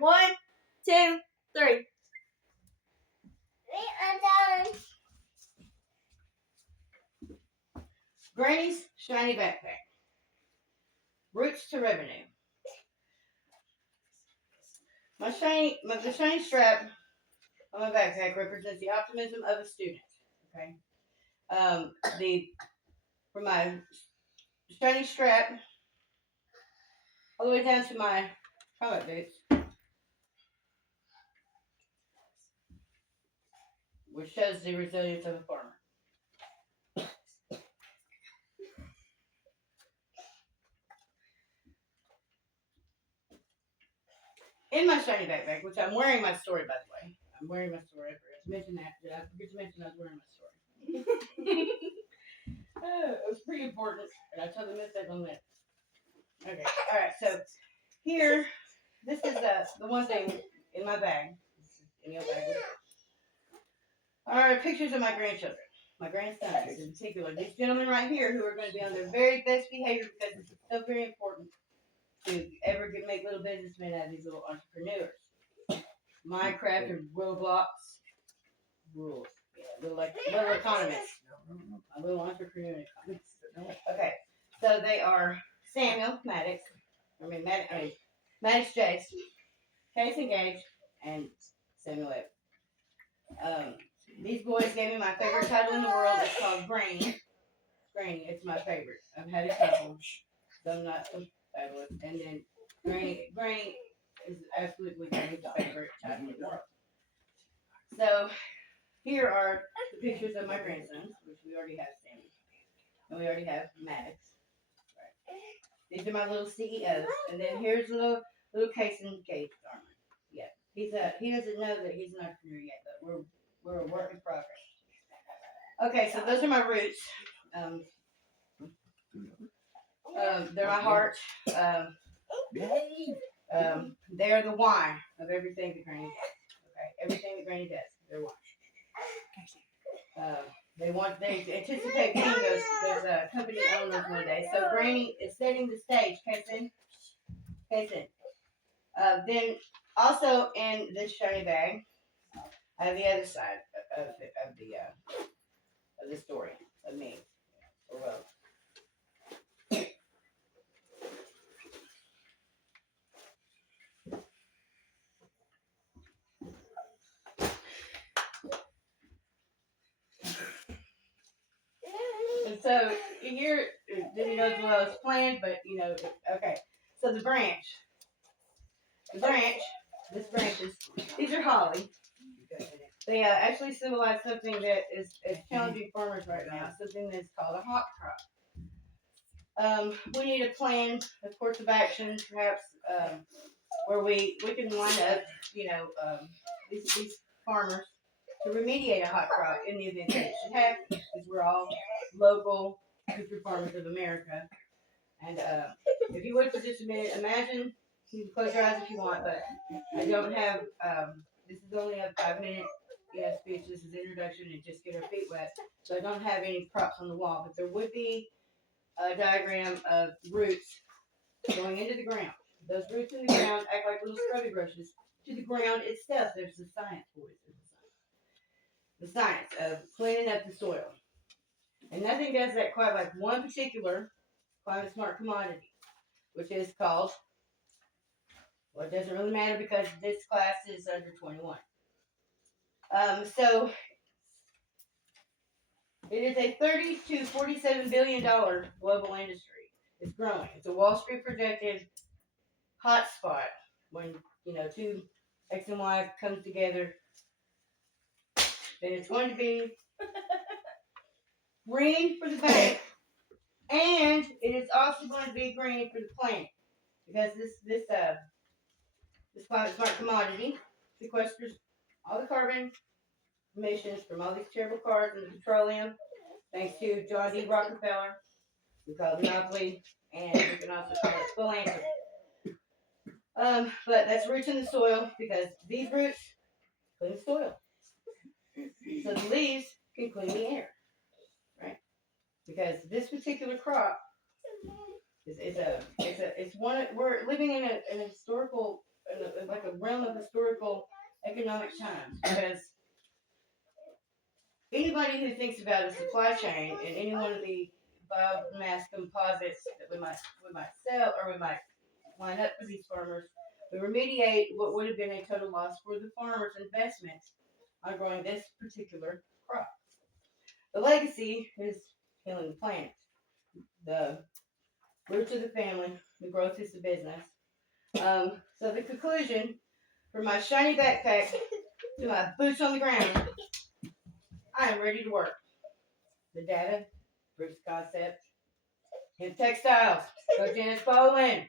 1, 2, 3. I'm done. Granny's shiny backpack. Roots to revenue. The shiny strap on my backpack represents the optimism of a student. Okay. From my shiny strap all the way down to my combat boots, which shows the resilience of a farmer. In my shiny backpack, which I'm wearing my story, by the way. I'm wearing my story. I forgot to mention that. Did I forget to mention I was wearing my story? It was pretty important, and I told them that on that. Okay, all right. So here, this is the one thing in my bag. In your bag. Are pictures of my grandchildren, my grandsons in particular. These gentlemen right here who are going to be on their very best behavior because it's so very important to ever make little businessmen out of these little entrepreneurs. Minecraft and Roblox rules. Yeah, little economists. A little entrepreneur economists. Okay, so they are Samuel Maddox, Maddox Jakes, Casey Gage, and Samuel Evans. These boys gave me my favorite title in the world. It's called Granny. Granny, it's my favorite. I've had a couple, so I'm not so fabulous. And then Granny is absolutely Granny's favorite title in the world. So here are the pictures of my grandsons, which we already have Sammy, and we already have Maddox. Right. These are my little CEOs, and then here's little Casey Gage Darman. Yeah, he doesn't know that he's an entrepreneur yet, but we're a work in progress. Okay, so those are my roots. They're my heart. They're the why of everything that Granny does. Okay, everything that Granny does, they're why. They anticipate being those company owners one day. So Granny is setting the stage. Kason. Then also in this shiny bag, I have the other side of the story of me. Well, and so here, didn't know as well as planned, but okay. So the branch, these are holly. They actually symbolize something that is challenging farmers right now, something that's called a hot crop. We need a plan, a course of action, perhaps, where we can line up, these farmers to remediate a hot crop in the event that it should happen, because we're all local future farmers of America. And if you would for just a minute, imagine, you can close your eyes if you want, but I don't have, this is only a 5-minute speech. This is introduction and just get our feet wet. So I don't have any props on the wall, but there would be a diagram of roots going into the ground. Those roots in the ground act like little scrubby brushes to the ground itself. There's the science, boys. The science of cleaning up the soil. And nothing does that quite like one particular climate smart commodity, which is called, well, it doesn't really matter because this class is under 21. So it is a $30 to $47 billion global industry. It's growing. It's a Wall Street projected hotspot when, two X and Y comes together. Then it's going to be green for the bank, and it is also going to be green for the planet, because this climate smart commodity sequesters all the carbon emissions from all these terrible cars and the petroleum, thanks to John D. Rockefeller. We call it monopoly, and we can also call it philanthropy. But that's roots in the soil, because these roots clean the soil. So the leaves can clean the air, right? Because this particular crop we're living in a historical, like a realm of historical economic times, because anybody who thinks about a supply chain and any one of the biomass composites that we might sell or we might line up for these farmers, we remediate what would have been a total loss for the farmer's investment on growing this particular crop. The legacy is killing the planet. The roots of the family, the growth is the business. So the conclusion, from my shiny backpack to my boots on the ground, I am ready to work. The data, proofs concept, hemp textiles, go Janice Bowling.